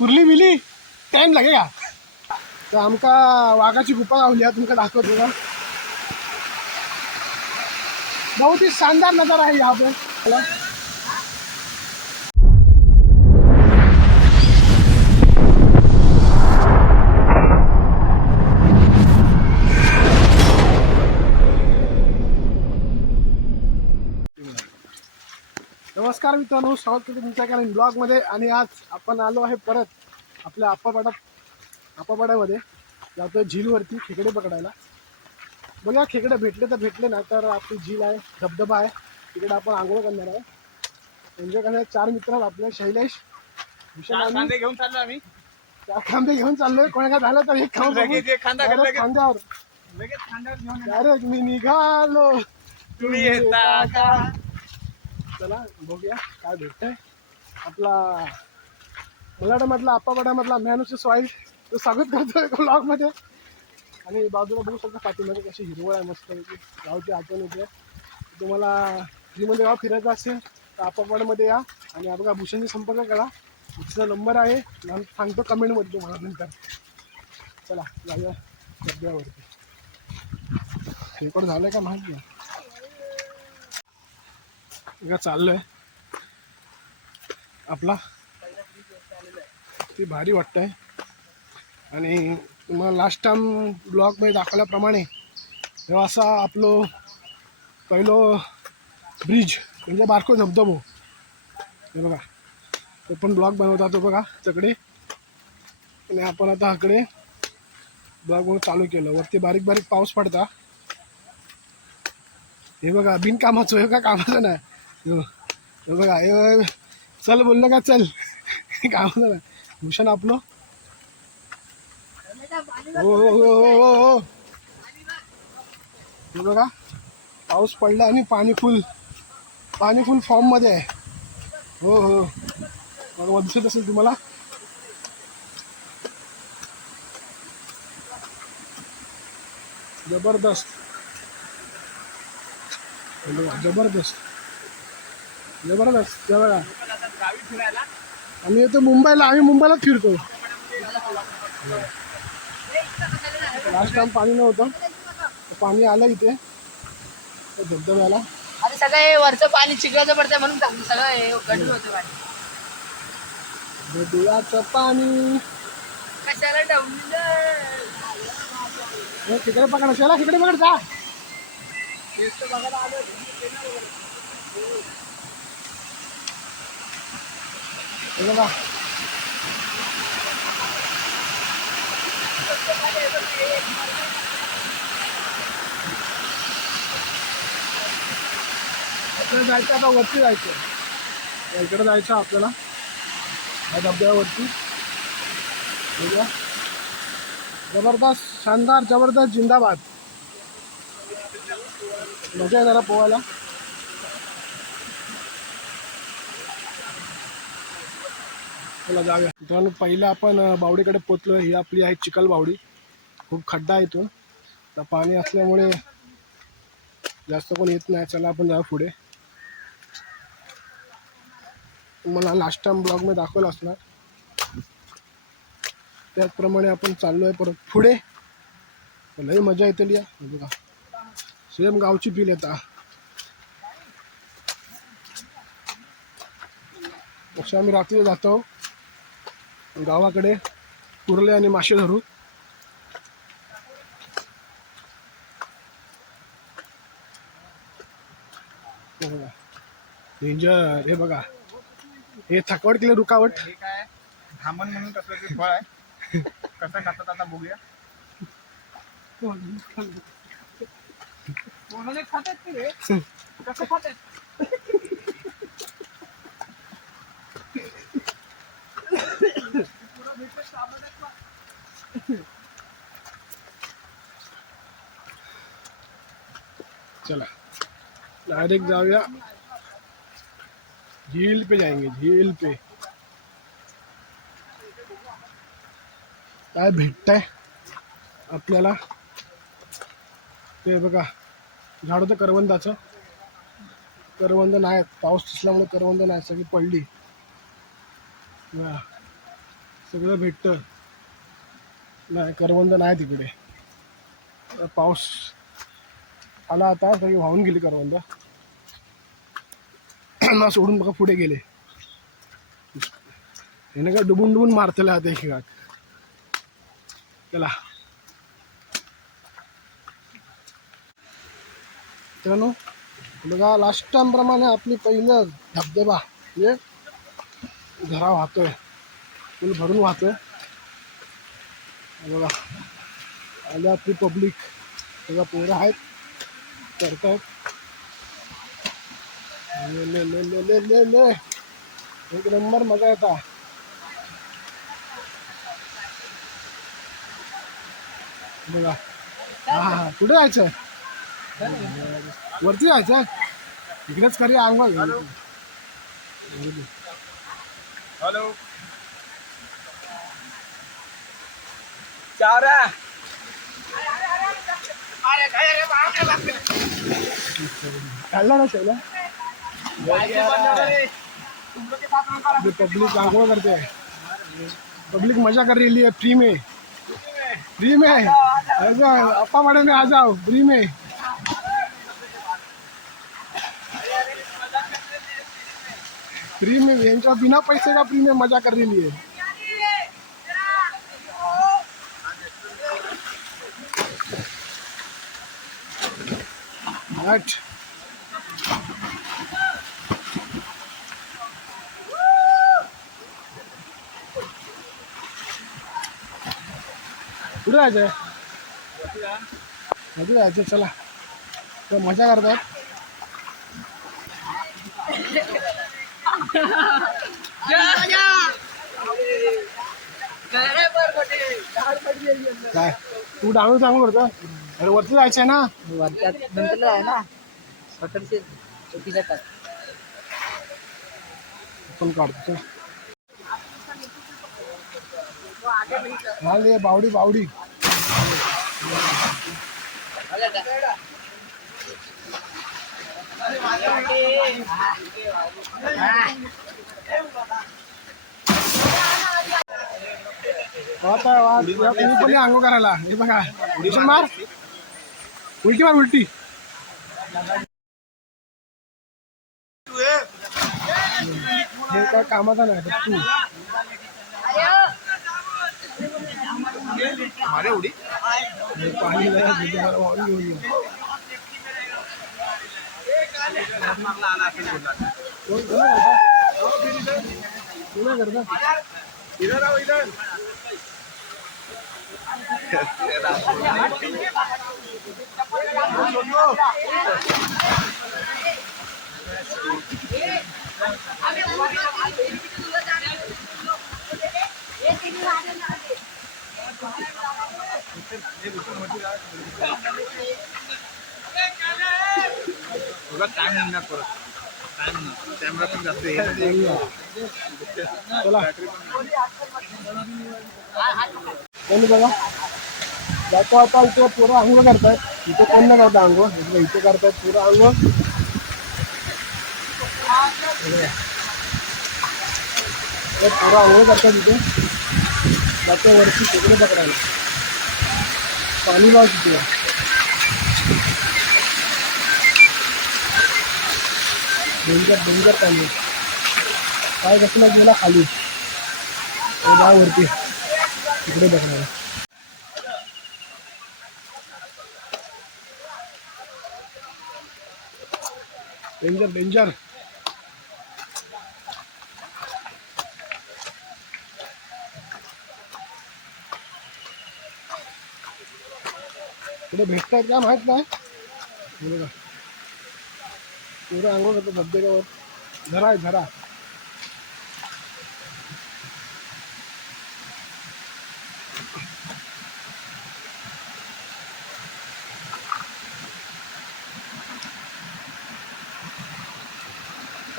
कुर्ली milli time लागेगा तर आमका वाघाची गुफा गावली आहे तुमका दाखवतो का? बहुत ही शानदार नजारा आहे यावर नमस्कार मित्रांनो स्वागत करतो तुमच्या कारण ब्लॉगमध्ये. आणि आज आपण आलो आहे परत आपल्या आप्पापाडा आप्पापाड्यामध्ये जातो झीलवरती खेकडे पकडायला. बघा खेकडे भेटले तर भेटले ना तर आपली झील आहे धबधबा आहे. तिकडे आपण आंघोळ करणार आहे. एन्जॉय करणार चार मित्र आपले शैलेश कांदे घेऊन चाललो आम्ही. चार खांबे घेऊन चाललोय. कोणा काय झालं तर एक खांब खांद्यावर. डायरेक्ट मी निघालो. तुम्ही येता का? चला बघूया काय भेटतंय. आपला मलाडामधला आप्पापाड्यामधला मॅनुस सॉईल तो स्वागत करतोय ब्लॉगमध्ये आणि बाजूला बघू शकता पाठीमध्ये कशी हिरवळ आहे मस्त गावची आठवण येते. तुम्हाला फ्रीमध्ये गाव फिरायचं असेल तर आप्पापाड्यामध्ये या. आणि बघा भूषणशी संपर्क करा. तिचा नंबर आहे. सांगतो कमेंटमध्ये तुम्हाला नंतर. चला जाऊया. डब्यावरती रेकॉर्ड झालं का माहिती नाही. का चाललोय. आपला. ती भारी वाटतंय. आणि तुम्हाला लास्ट टाइम ब्लॉगमध्ये दाखवल्याप्रमाणे जेव्हा असा आपलो पहिलो ब्रिज म्हणजे बारको धबधबो. हे बघा. तो पण ब्लॉग बनवता तो बघा तकडे आणि आपण आता इकडे ब्लॉग म्हणून चालू केलं. वरती बारीक बारीक पाऊस पडता. हे बघा बिनकामाचं हे का? कामाचं नाही. बघा चल बोललो का चल. काय नाही भूषण आपलं. हो हो, हो, हो, हो बघा पाऊस पडला आणि पाणी फुल पाणी फुल फॉर्ममध्ये आहे. हो हो. बघा दिसत असेल तुम्हाला. जबरदस्त. जबरदस्त. जबरदस्त फिरायला? आम्ही येतो मुंबईला आम्ही मुंबईलाच फिरतो. लास्ट टाइम पाणी नव्हतं. पाणी आलं इथे. धबधब्याला. आता सगळं वरचं पाणी चिखलाचं पडतंय म्हणून सगळं हे होतं पाणी. कशाला हे तिकडे पकड चला तिकडे पकड जा. हे बघा आपल्याला जायचं आता वरती जायचं. इकडे जायचं आपल्याला. या धबधब्यावरती बघूया. जबरदस्त शानदार जबरदस्त जिंदाबाद. मजा आहे जरा पोहायला. चला जाऊया मित्रांनो पहिलं आपण बावडीकडे पोचलो ही आपली आहे चिखल बावडी. खूप खड्डा आहे इथून. तर पाणी असल्यामुळे जास्त कोण येत नाही. चला आपण जाऊ पुढे. मला लास्ट टाइम ब्लॉगमध्ये दाखवलं असणार. त्याचप्रमाणे आपण चाललो आहे परत पुढे. लई मजा येते लिया बघा. सेम गावची फील येता तसे आम्ही रात्री जातो. गावाकडे कुर्ले आणि मासे धरू. हे बघा. डेंजर हे बघा. हे थकवट केलं रुकावट. हे काय? धामण म्हणून कसलं ते फळ आहे. कसं खातात आता बघूया. कोणाला खातात ते रे? कसं खातात चला डायरेक्ट जाऊया. झील पे जाएंगे झील पे. काय भेटतंय? आपल्याला? ते बघा. झाड होतं करवंदाचं. करवंद नाही पाऊस असल्यामुळे करवंद नाही. सगळी पडली. सगळं भेटतं. नाही करवंद नाही तिकडे. पाऊस आला आता सगळी वाहून गेली करवंद. ना सोडून बघा पुढे गेले. याने काय डुबून डुबून मारतले आता एक चला. मित्रांनो बघा लास्ट टाइम प्रमाणे आपली पहिलं धबधबा म्हणजे घरा वाहतोय. फुल भरून वाहतोय. बघा आल्या आपली पब्लिक बघा पोरं आहेत करतायत ले ले ले ले ले ले. ले एक नंबर मजा येता. बघा. हा हा. कुठे जायचं? वरती जायचं? इकडेच करी अंघोळ हॅलो. चारा काढला ना शेवला पब्लिक आंघोळ करते हैं। पब्लिक मज़ा कर रही है फ्री में। फ्री में। जाओ अपा बड़े में आ जाओ फ्री में। फ्री में यांच्या बिना पैसे का फ्री में मज़ा कर रही है हट कुठे जायचंय कुठे जायचं चला. तर मजा करतात. काय? तू डाणू सांगू करतो अरे वरती जायचंय ना? वरच्या नंतरला आहे ना हॉटेलचे चौकीच्या टाक पण काढतो. हा बावडी बावडी. पण अंघोळ करायला. हे बघा. उडी मार. उलटी मार उलटी. हे काय कामाचा नाही तू मारे उडी हे पाणी नाही, तुझं जरा वाहून घेऊन ये. कोण- कोण करता? कोण करता? इधर आओ इधर तुला टाइम निघणार परत. टाइम कॅमेरा पण जास्त येईल बघा जातो आता इथे पोरं आंघोळ करतायत. इथे कोण नाही करता आंघोळ इथे करतायत पोरं आंघोळ पुरा पोरं आंघोळ करतात इथे. जातो वरती तिकडे पकडायला पाणी लाव तिथे डेंजर डेंजर पाणी काय कसला गेला खाली? वरती तिकडे बघणार डेंजर डेंजर। कुठे भेटतात का माहित नाही हे? बघा पुरं अंघोळ करतो धबधब्यावर झरा आहे झरा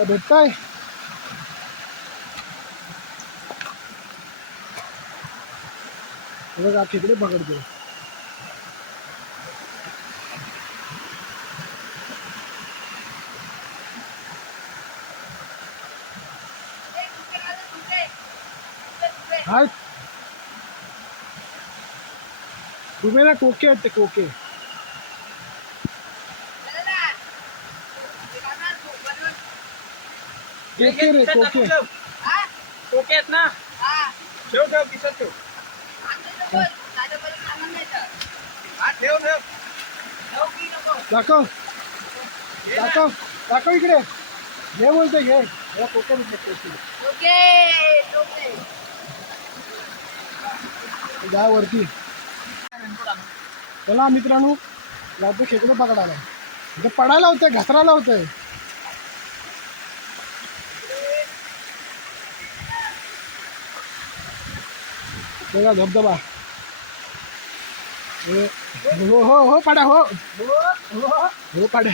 भेटताय हे? बघा खेकडे पकडतो हाय तुम्ही ना कोके आहेत ते कोके. कोके रे कोके. ओके आहेत ना? ठेव ठेव किशात ठेव. हा ठेव ठेव. दाखव. दाखव. दाखव इकडे. घे बोलते घे. कोके कोके. जा वरती चला मित्रांनो जातो खेकडं पकडायला ते पडायला होतंय घसरायला होतंय. बघा धबधबा. हो, हो हो हो पाड्या हो. हो पाड्या.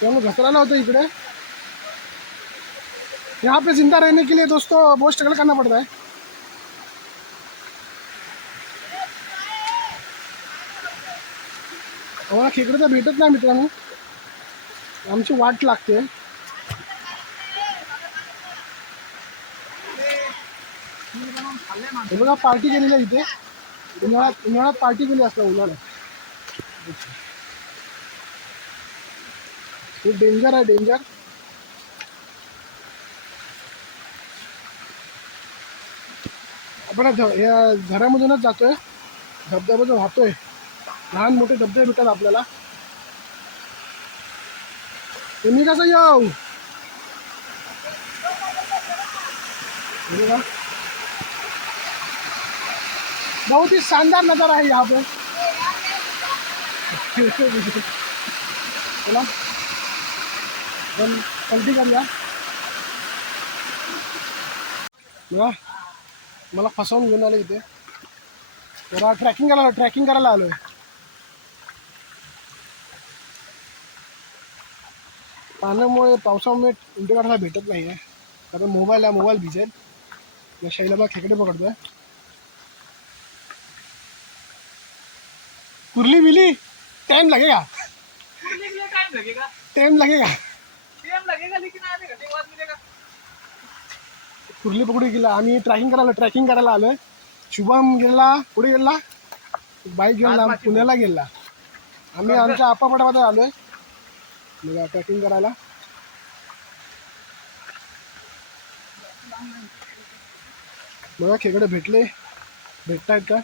त्यामुळे घसरायला होतं इकडे यहाँ पे ज़िंदा रहने के लिए दोस्तों बहुत स्ट्रगल करना पड़ता है। आम्हाला खेकडे तर भेटत नाही मित्रांनो आमची वाट लागते हे। पार्टी केलेली आहे इथे उन्हाळ्यात उन्हाळ्यात पार्टी केली असतं उन्हाळ्यात हे डेंजर आहे डेंजर आपण ध- या घरामधूनच जातोय. धबधब्याचं वाहतोय, लहान मोठे धबधबे भेटतात आपल्याला. तुम्ही कसं हे बघा. बहुत ही शानदार नज़ारा है यहाँ पे चला पण पलटी करूया बघा, मला फसवून घेऊन आलं इथे जरा ट्रॅकिंग करायला ट्रॅकिंग करायला आलोय पाण्यामुळे पावसामुळे काढायला भेटत नाही आहे कारण मोबाईल आहे मोबाईल भिजेल या शैलाबा खेकडे पकडतोय कुर्ली बिली टाइम लगेगा टाइम लगेगा कुर्ली पकडू गेला. आम्ही ट्रॅकिंग करायला ट्रॅकिंग करायला आलोय. शुभम गेला कुठे गेला बाईक घेऊन पुण्याला गेला. आम्ही आमच्या आपापटामध्ये आलोय. बघा ट्रॅकिंग करायला. बघा खेकडे भेटले. भेटतायत का?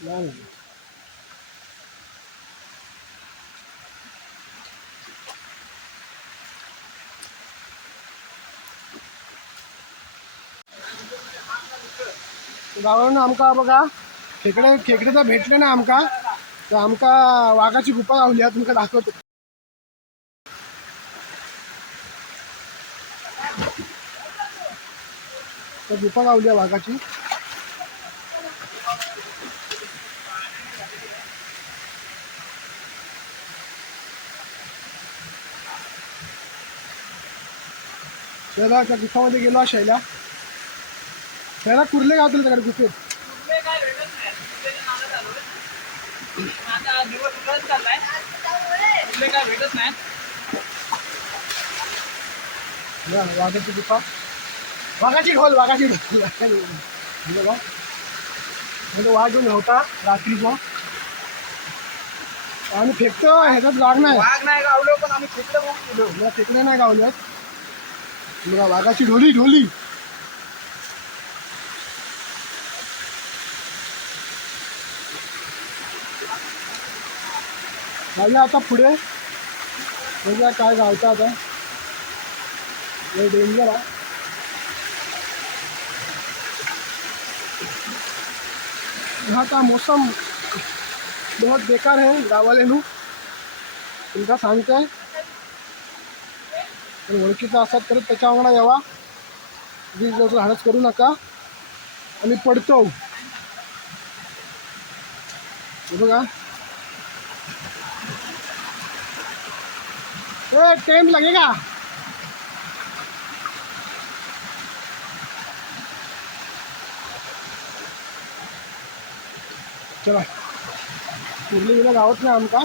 नाही. गावावरून आमका बघा खेकडे खेकडे जर भेटले ना आमका तर आमका वाघाची गुफा गावली आहे तुमका दाखवतो. तर गुफा गावली आहे वाघाची. शैला त्या गुफामध्ये गेलो आहे शैला शैला कुर्ले गाव तुला गुफेत कुठले काय भेटत नाही. कुठल्याच्या नादात आलोय. आता दिवस उघडत चाललाय. कुठले काय भेटत नाही. या, वाघाची गुफा. वाघाची ढोल वाघाची हे बघा. म्हणजे वाघ घेऊन होता रात्रीचा आणि फेकतो ह्याच्यात वाघ नाही. वाघ नाही गावलो पण आम्ही खेकडे बघून गेलो. मला फेकले नाही गावल्यात बघा वाघाची ढोली ढोली. जाऊया आता पुढे. बघूया काय गावतं आता हे डेंजर आहे. यहाँ का मौसम बहुत बेकार है गाँव वाले लोग तुमका सांगते पण ओळखीचा असतात तर त्याच्या अंगणा यावा. वीज लवकर हाडच करू नका. आम्ही पडतो. बघा. ए टाइम लगेगा. चला. कुर्ली गेला ना नाही आमका.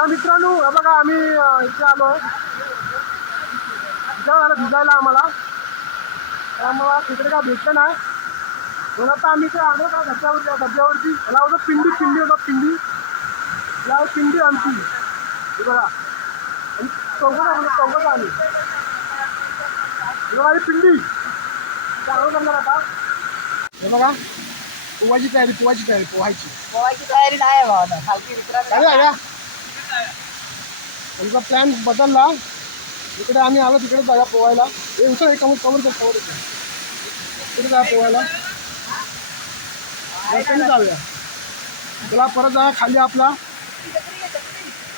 तर मित्रांनो हे बघा आम्ही इथे आलो. इथे आलं भिजायला आम्हाला. त्यामुळं तिकडे काय भेटलं नाही. म्हणून आता आम्ही ते आलो का धबध्यावरती धबध्यावरती याला होतं पिंडी पिंडी होतं पिंडी. याला पिंडी आमची. हे बघा. आणि चौघं आलो चौघं आम्ही. हे बघा पिंडी. चांगलं करणार आता. हे बघा. पोवायची तयारी पोवायची तयारी पोहायची पोहायची तयारी नाही आहे आता. खालती त्यांचा आमचा प्लॅन बदलला. इकडे आम्ही आलो तिकडे जाऊया पोहायला. हे उचल कमर कमर कर कमर तिकडे जाऊया पोहायला. रस्त्याने जाऊया. चला परत जा खाली आपला.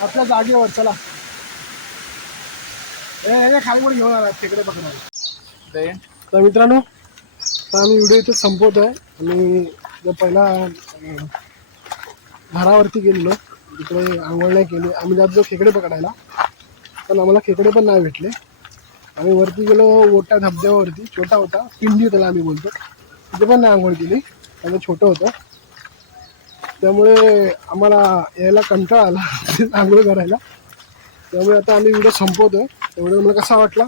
आपल्या जागेवर चला. हे हे खाली घेऊन आला तिकडे बघणार. तर मित्रांनो तर आम्ही व्हिडिओ इथे संपवतो आहे आणि पहिला घरावरती गेलेलो. इकडे आंघोळ नाही केली. आम्ही जात जो खेकडे पकडायला. पण आम्हाला खेकडे पण नाही भेटले. आम्ही वरती गेलो मोठ्या धबधब्यावरती छोटा होता पिंडी त्याला आम्ही बोलतो. तिथे पण नाही आंघोळ केली. त्याचं छोटं होतं. त्यामुळे आम्हाला यायला कंटाळा आला आंघोळ करायला. त्यामुळे आता आम्ही व्हिडिओ संपवतो तेवढं मला कसा वाटला?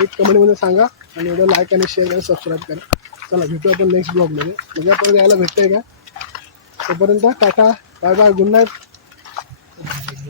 एक कमेंटमध्ये सांगा. आणि एवढं लाईक आणि शेअर आणि सबस्क्राईब करा. चला भेटू आपण नेक्स्ट ब्लॉगमध्ये म्हणजे परत यायला भेटतंय का? तोपर्यंत tata. Bye bye good night